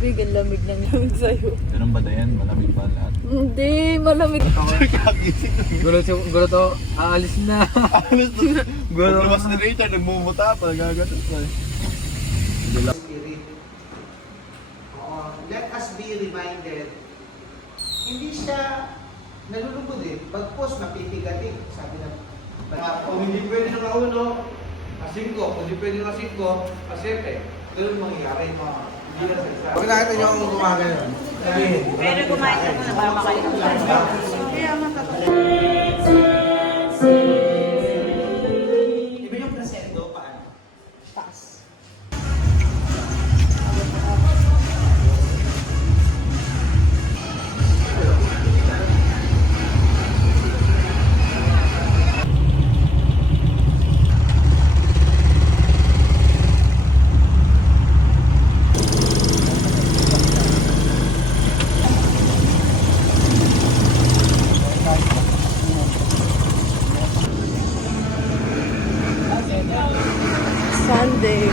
tubig, ang lamig ng lamig sa'yo. Ganun ba yan? Malamig ba lahat? Hindi, malamig. Gulo to, aalis na. Alas na. Lumabas na Richard, nagmumuta pa, gagatot pa. Spirit. Let us be reminded, hindi siya nalulubod eh. Bagpos napipigatin, sabi na. Kung hindi pwede na kauno, kasingko. Kung hindi pwede na kasingko, kasete. Ganun mangyayari. Hindi na salsa. Huwag nakita niyo akong gumagano. Sabihin. Pero kumain ka muna para makalimutan. Kaya matatagal. Iba yung presendo, paano? Taas. Sunday.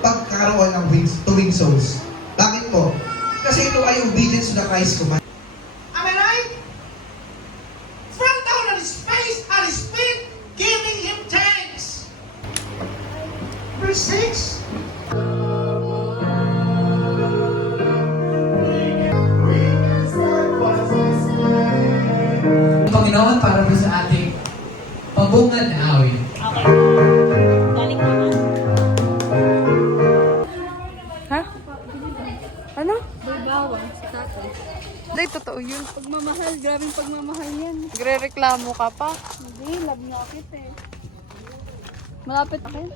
Pagkaroon ng tuwing souls. Bakit po? Kasi ito ay obedience to the Christ command. Am I right? From down on his face and his spirit, giving him thanks. Verse 6. Panginoon, para po sa ating pabungad na awit. Okay. Galing naman. Ha? Ano? Babawan sa tatay. Hindi, totoo yun. Pagmamahal, grabing pagmamahal yan. Nagre-reklamo ka pa. Hindi, love niya kita eh. Malapit akin.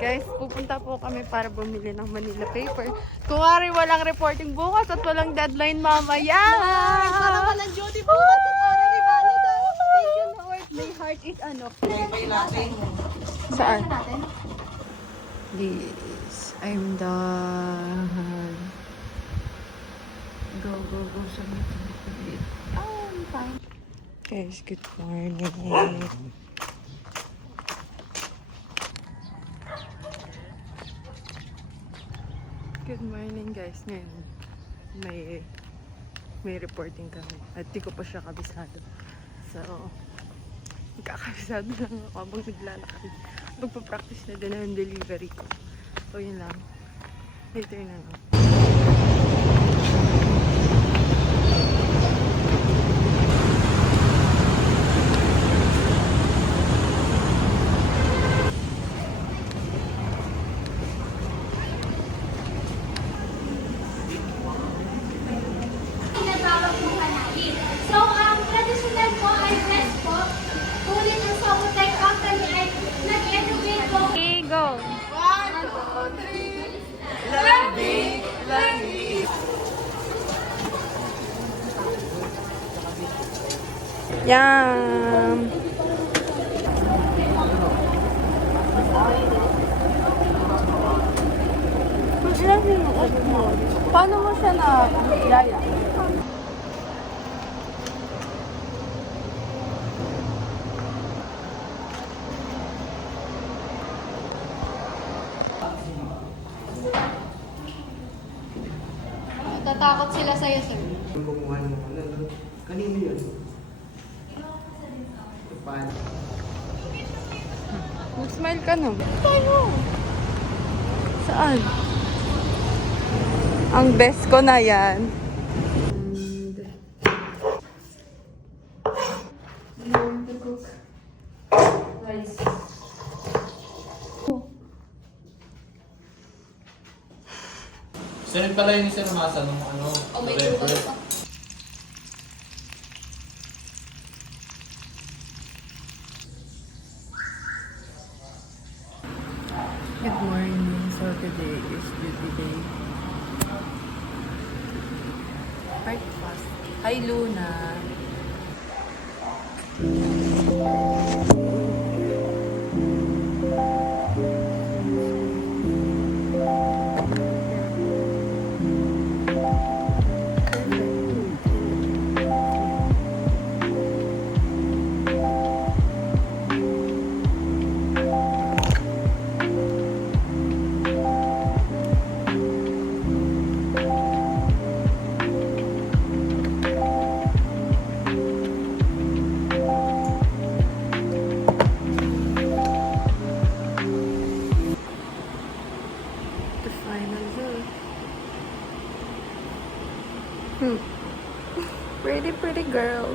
Guys, pupunta po kami para bumili ng Manila paper. Kung wari walang reporting bukas at walang deadline mamaya. Para walang duty po. Already valid. Thank you, Lord. My heart is ano. Saan? This. I'm done. Go, go, go. Oh, I'm fine. Guys, good morning. Good morning guys. Ngayon, may reporting kami. At di ko pa siya kabisado. So, magkakabisado lang ako habang naglalakad. Magpa-practice na din ang delivery ko. So, yun lang. Later na lang. Tinatawag mong hanapin. So, ang traditional po ay dress po. Ngunit ang Socotec Company ay nag-educate po. Okay, go! 1, 2, 3! Landi! Landi! Yum! Paano mo siya na yaya? Tatakot sila sa'yo, sir. Yung kumuha niyo. Kanino yun? Paano? Mag-smile ka na. Tayo! Saan? Ang best ko na yan. Sunod pala yung isa namasa nung November. Good morning. So today is duty day. Breakfast. Hi, Luna. Pretty girl.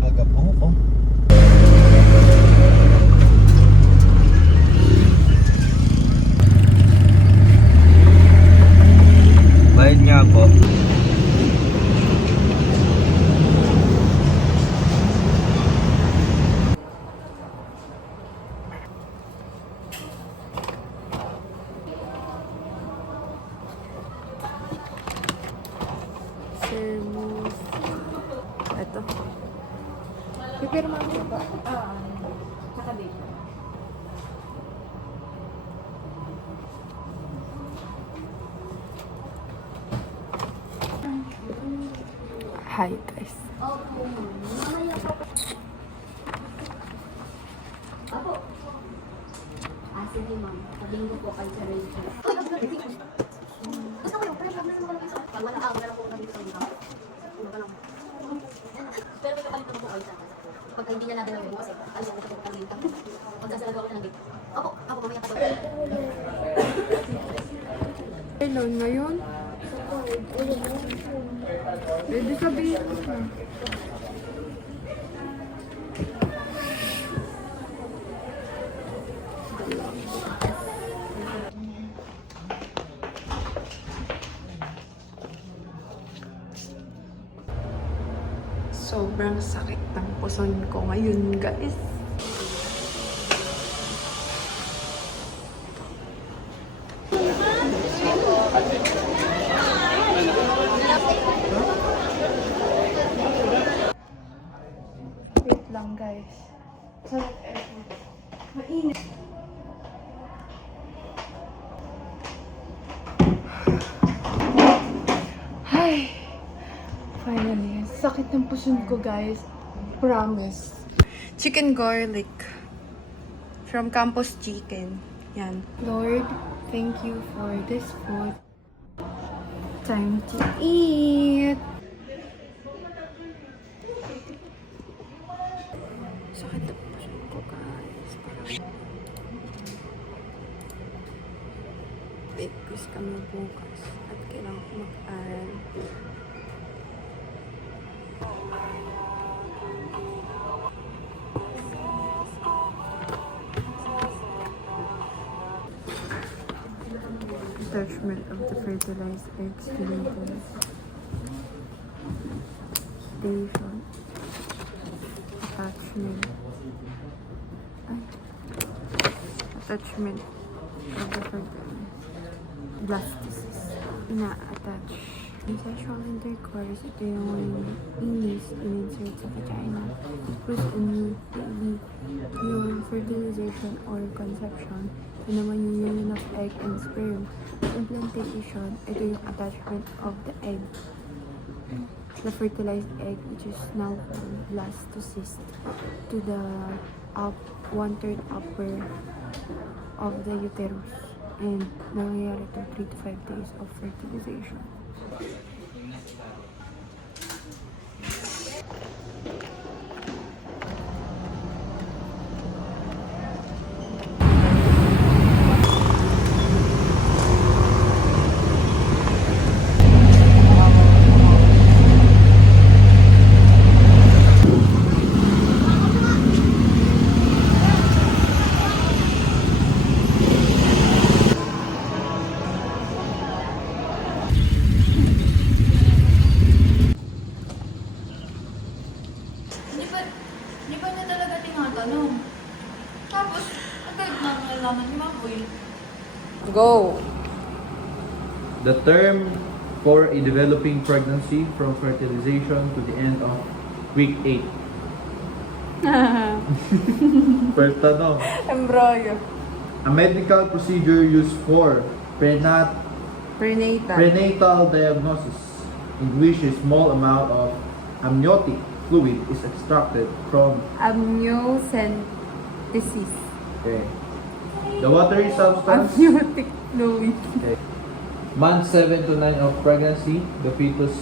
Aga po ko. Bayad nga po. Thermos. Ito. Pipirma mo ba? Hi guys. Opo, ma'am. Mamaya po. Apo. Sige, ma'am. Sabihin ko po kay Sir Rachel. Gusto ko yung pressure na naman lang. Pag wala ako, wala po kami sa mga. Pero may kapalit naman po kayo sa akin. Pagka hindi niya nadala yun, kasi alam ko po kami yung pagkasalaga ako ng dito. Opo, mamaya pa. Kailan ngayon? Pwede sabihin ko siya. Sobrang sakit ng puson ko ngayon, guys. Wait lang, guys. Mainit. Ay, finally. Sakit ng puson ko, guys. Promise. Chicken garlic. From Campus Chicken. Yan. Lord, thank you for this food. Time to eat. Sakit ng puson ko, guys. Big quiz kami bukas. At kailangan ko mag-aral. Attachment of the fertilized eggs to labels. Station. Attachment. Ay. Attachment of the fertilized blastocysts. Ina-attach. In sexual intercourse, ito yung inis in-insert sa vagina. Plus, yung fertilization or conception. Ito naman yung union of egg and sperm. Implantation, ito yung attachment of the egg. The fertilized egg, which is now called blastocyst, to the one-third upper of the uterus. And nangyayari ito 3 to 5 days of fertilization. Hindi ba niya talaga tinatanong? Tapos, agad na nalaman ni Maboy. Go! The term for a developing pregnancy from fertilization to the end of week 8. First tanong. Embryo. A medical procedure used for Prenatal. prenatal diagnosis in which a small amount of amniotic fluid is extracted from Amniocentesis. okay, the watery substance. Amniotic fluid. Okay. Month 7 to 9 of pregnancy, the fetus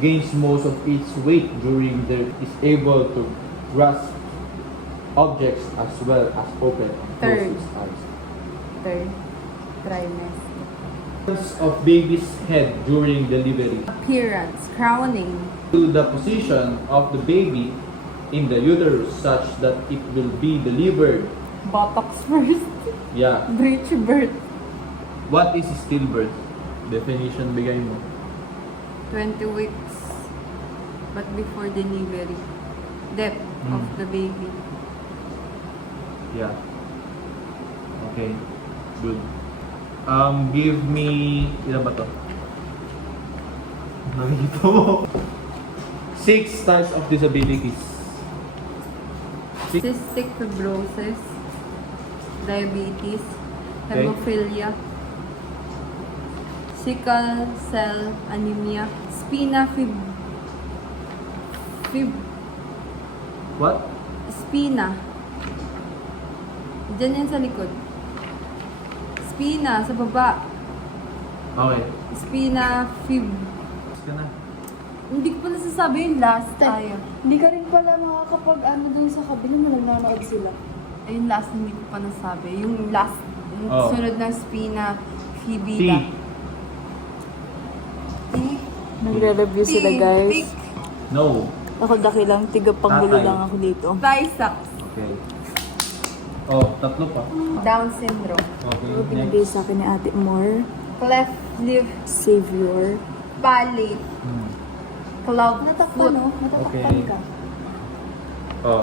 gains most of its weight during is able to grasp objects as well as open and close Third. its eyes. enter trimester. Of baby's head during delivery. Appearance, crowning, To the position of the baby in the uterus such that it will be delivered. buttocks first, Yeah. breech birth, What is stillbirth? Definition bigay mo. 20 weeks, but before delivery. Death of the baby. Yeah. Okay. Good. Give me... Ilan ba to? Nakikita mo. 6 types of disabilities. Cystic fibrosis, diabetes, Okay. hemophilia, sickle cell anemia, What? spina. Diyan yan sa likod. Spina, sa baba. Okay. Spina fib. Ka na. Hindi ko pa nasasabi yung last tayo. Hindi ka rin pala makakapag ano dun sa kabila mo, nanonood sila. Ayun last hindi ko pa nasabi. Yung last, yung Oh. sunod ng spina T. fibula. Nagre-review sila, guys. Tick. No. Ako dakilang tiga-panggulo Tatay. lang ako dito. Biceps. Okay. Oh, tatlo pa. Down syndrome. Okay. Pinagay Next. sa akin ni Ate Moore. Cleft lip. Savior. Palate. Hmm. Club Natakpan, foot. no? Natatakpan Okay. ka. Oh,